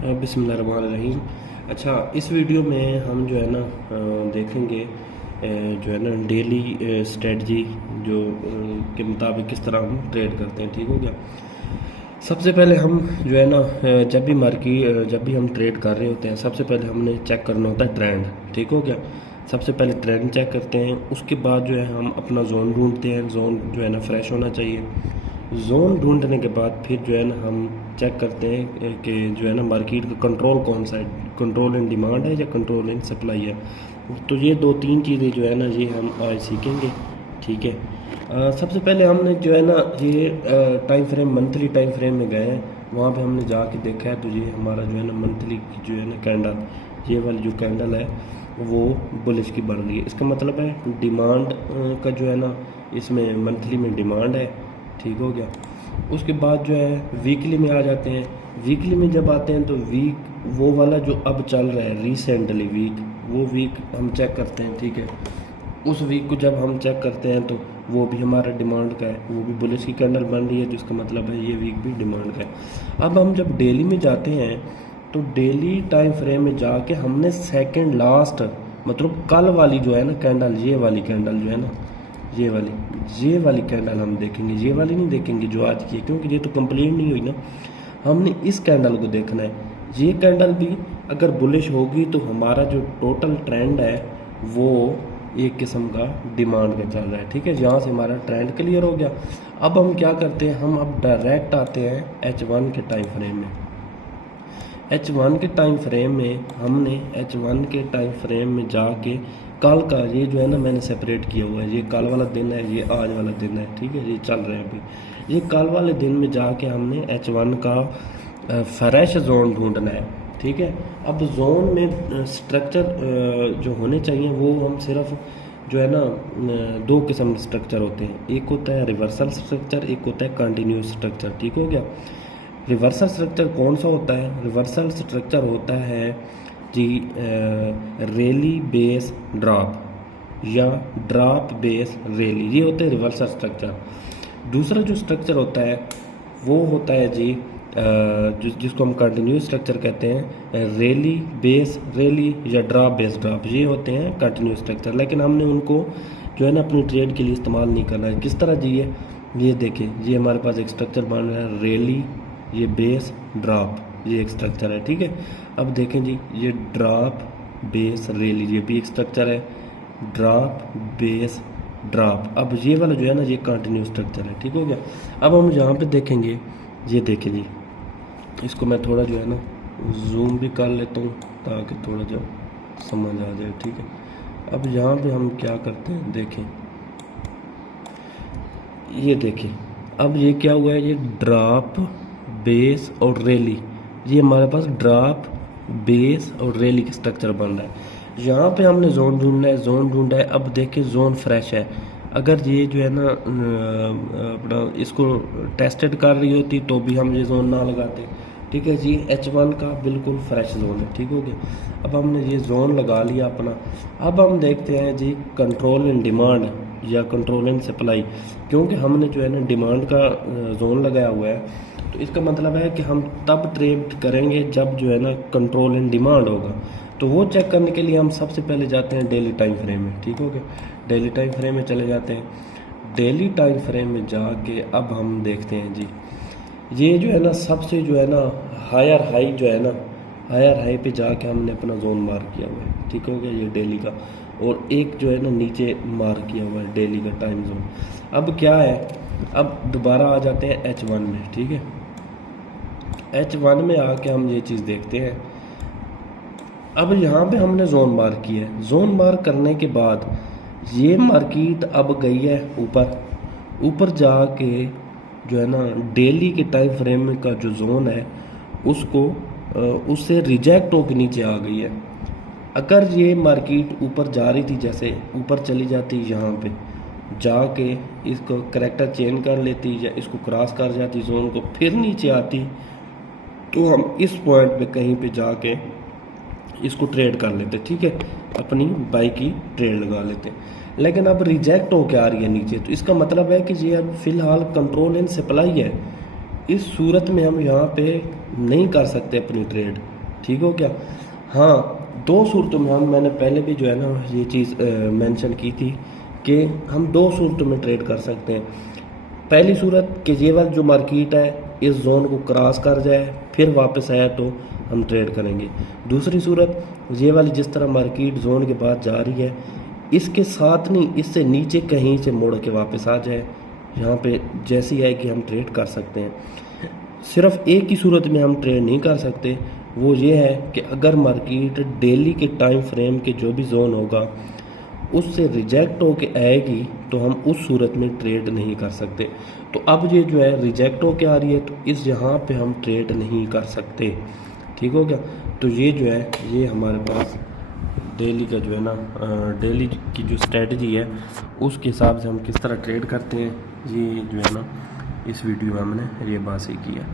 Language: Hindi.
बिस्मिल्लाहिर्रहमानिर्रहीम। अच्छा, इस वीडियो में हम जो है ना देखेंगे जो है ना डेली स्ट्रेटजी जो के मुताबिक किस तरह हम ट्रेड करते हैं। ठीक हो गया। सबसे पहले हम जो है ना जब भी हम ट्रेड कर रहे होते हैं, सबसे पहले हमने चेक करना होता है ट्रेंड। ठीक हो गया। सबसे पहले ट्रेंड चेक करते हैं, उसके बाद जो है हम अपना जोन ढूंढते हैं। जोन जो है ना फ्रेश होना चाहिए। जोन ढूंढने के बाद फिर जो है ना हम चेक करते हैं कि जो है ना मार्केट का कंट्रोल कौन सा है, कंट्रोल इन डिमांड है या कंट्रोल इन सप्लाई है। तो ये दो तीन चीज़ें जो है ना ये हम आज सीखेंगे। ठीक है। सबसे पहले हमने जो है ना ये time frame monthly time frame में गए हैं, वहाँ पे हमने जाके देखा है तो ये हमारा जो है ना मंथली की जो है ना कैंडल, ये वाली जो कैंडल है वो बुलिश की बन रही है। इसका मतलब है डिमांड का जो है ना इसमें मंथली में डिमांड है। ठीक हो गया। उसके बाद जो है वीकली में आ जाते हैं। वीकली में जब आते हैं तो वीक वो वाला जो अब चल रहा है रिसेंटली वीक, वो वीक हम चेक करते हैं। ठीक है। उस वीक को जब हम चेक करते हैं तो वो भी हमारा डिमांड का है, वो भी बुलिश की कैंडल बन रही है, जिसका मतलब है ये वीक भी डिमांड का है। अब हम जब डेली में जाते हैं तो डेली टाइम फ्रेम में जाके हमने सेकंड लास्ट मतलब कल वाली जो है ना कैंडल, ये वाली कैंडल जो है ना ये वाली कैंडल हम देखेंगे। ये वाली नहीं देखेंगे जो आज की है, क्योंकि ये तो कंप्लीट नहीं हुई ना। हमने इस कैंडल को देखना है। ये कैंडल भी अगर बुलिश होगी तो हमारा जो टोटल ट्रेंड है वो एक किस्म का डिमांड का चल रहा है। ठीक है। यहाँ से हमारा ट्रेंड क्लियर हो गया। अब हम क्या करते हैं, हम अब डायरेक्ट आते हैं H1 के टाइम फ्रेम में। H1 के टाइम फ्रेम में हमने H1 के टाइम फ्रेम में जाके कल का ये जो है ना मैंने सेपरेट किया हुआ है, ये कल वाला दिन है, ये आज वाला दिन है। ठीक है। ये चल रहा है अभी। ये कल वाले दिन में जाके हमने H1 का फ्रेश जोन ढूंढना है। ठीक है। अब जोन में स्ट्रक्चर जो होने चाहिए वो हम सिर्फ जो है ना दो किस्म के स्ट्रक्चर होते हैं। एक होता है रिवर्सल स्ट्रक्चर, एक होता है कंटिन्यूस स्ट्रक्चर। ठीक हो गया। रिवर्सल स्ट्रक्चर कौन सा होता है? रिवर्सल स्ट्रक्चर होता है जी रैली बेस ड्रॉप या ड्रॉप बेस रैली, ये होते हैं रिवर्सल स्ट्रक्चर। दूसरा जो स्ट्रक्चर होता है वो होता है जी जिसको हम कंटिन्यूस स्ट्रक्चर कहते हैं, रैली बेस रैली या ड्रॉप बेस ड्रॉप, ये होते हैं कंटिन्यूस स्ट्रक्चर। लेकिन हमने उनको जो है ना अपनी ट्रेड के लिए इस्तेमाल नहीं करना है। किस तरह जी? ये देखिए, ये हमारे पास एक स्ट्रक्चर बन रहा है रैली, ये बेस ड्रॉप, ये एक स्ट्रक्चर है। ठीक है। अब देखें जी, ये ड्रॉप बेस रैली, ये भी एक स्ट्रक्चर है, ड्रॉप बेस ड्रॉप। अब ये वाला जो है ना ये कंटिन्यू स्ट्रक्चर है। ठीक हो गया। अब हम यहाँ पे देखेंगे, ये देखें जी, इसको मैं थोड़ा जो है ना जूम भी कर लेता हूँ ताकि थोड़ा जो समझ आ जाए। ठीक है। अब यहाँ पे हम क्या करते हैं, देखें, ये देखें, अब ये क्या हुआ है, ये ड्रॉप बेस और रैली, ये हमारे पास ड्रॉप बेस और रैली का स्ट्रक्चर बन रहा है। यहाँ पे हमने जोन ढूंढना है, जोन ढूंढा है। अब देखें जोन फ्रेश है। अगर ये जो है ना अपना इसको टेस्टेड कर रही होती तो भी हम ये जोन ना लगाते। ठीक है जी। H1 का बिल्कुल फ्रेश जोन है। ठीक हो गया। अब हमने ये जोन लगा लिया अपना। अब हम देखते हैं जी कंट्रोल इन डिमांड या कंट्रोल इन सप्लाई, क्योंकि हमने जो है ना डिमांड का जोन लगाया हुआ है, तो इसका मतलब है कि हम तब ट्रेड करेंगे जब जो है ना कंट्रोल इन डिमांड होगा। तो वो चेक करने के लिए हम सबसे पहले जाते हैं डेली टाइम फ्रेम में। ठीक हो गया। डेली टाइम फ्रेम में चले जाते हैं। डेली टाइम फ्रेम में जाके अब हम देखते हैं जी, ये जो है ना सबसे जो है ना हायर हाई जो है ना, हायर हाई पे जाके हमने अपना जोन मार्क किया हुआ है। ठीक हो गया। ये डेली का, और एक जो है ना नीचे मार्क किया हुआ है डेली का टाइम जोन। अब क्या है, अब दोबारा आ जाते हैं H1 में। ठीक है। H1 में आके हम ये चीज़ देखते हैं। अब यहाँ पे हमने जोन मार्क किया है। जोन मार्क करने के बाद ये मार्केट अब गई है ऊपर, ऊपर जाके जो है ना डेली के टाइम फ्रेम का जो जोन है उसको उससे रिजेक्ट होकर नीचे आ गई है। अगर ये मार्केट ऊपर जा रही थी, जैसे ऊपर चली जाती यहाँ पे जाके इसको करेक्टर चेंज कर लेती या इसको क्रॉस कर जाती जोन को, फिर नीचे आती, तो हम इस पॉइंट पे कहीं पे जाके इसको ट्रेड कर लेते। ठीक है। अपनी बाई की ट्रेड लगा लेते। लेकिन अब रिजेक्ट होके आ रही है नीचे, तो इसका मतलब है कि ये अब फिलहाल कंट्रोल इन सप्लाई है। इस सूरत में हम यहाँ पे नहीं कर सकते अपनी ट्रेड, ठीक हो क्या। हाँ, दो सूरतों में मैंने पहले भी जो है ना ये चीज़ मेंशन की थी कि हम दो सूरतों में ट्रेड कर सकते हैं। पहली सूरत कि ये वाला जो मार्केट है इस जोन को क्रॉस कर जाए फिर वापस आया तो हम ट्रेड करेंगे। दूसरी सूरत ये वाली जिस तरह मार्केट जोन के बाद जा रही है इसके साथ नहीं, इससे नीचे कहीं से मोड़ के वापस आ जाए, यहाँ पे जैसी है कि हम ट्रेड कर सकते हैं। सिर्फ एक ही सूरत में हम ट्रेड नहीं कर सकते, वो ये है कि अगर मार्केट डेली के टाइम फ्रेम के जो भी जोन होगा उससे रिजेक्ट होके आएगी तो हम उस सूरत में ट्रेड नहीं कर सकते। तो अब ये जो है रिजेक्ट होके आ रही है तो इस यहाँ पे हम ट्रेड नहीं कर सकते, ठीक हो गया। तो ये जो है ये हमारे पास डेली का जो है ना डेली की जो स्ट्रेटजी है उसके हिसाब से हम किस तरह ट्रेड करते हैं, ये जो है ना इस वीडियो में हमने ये बात सीखी है।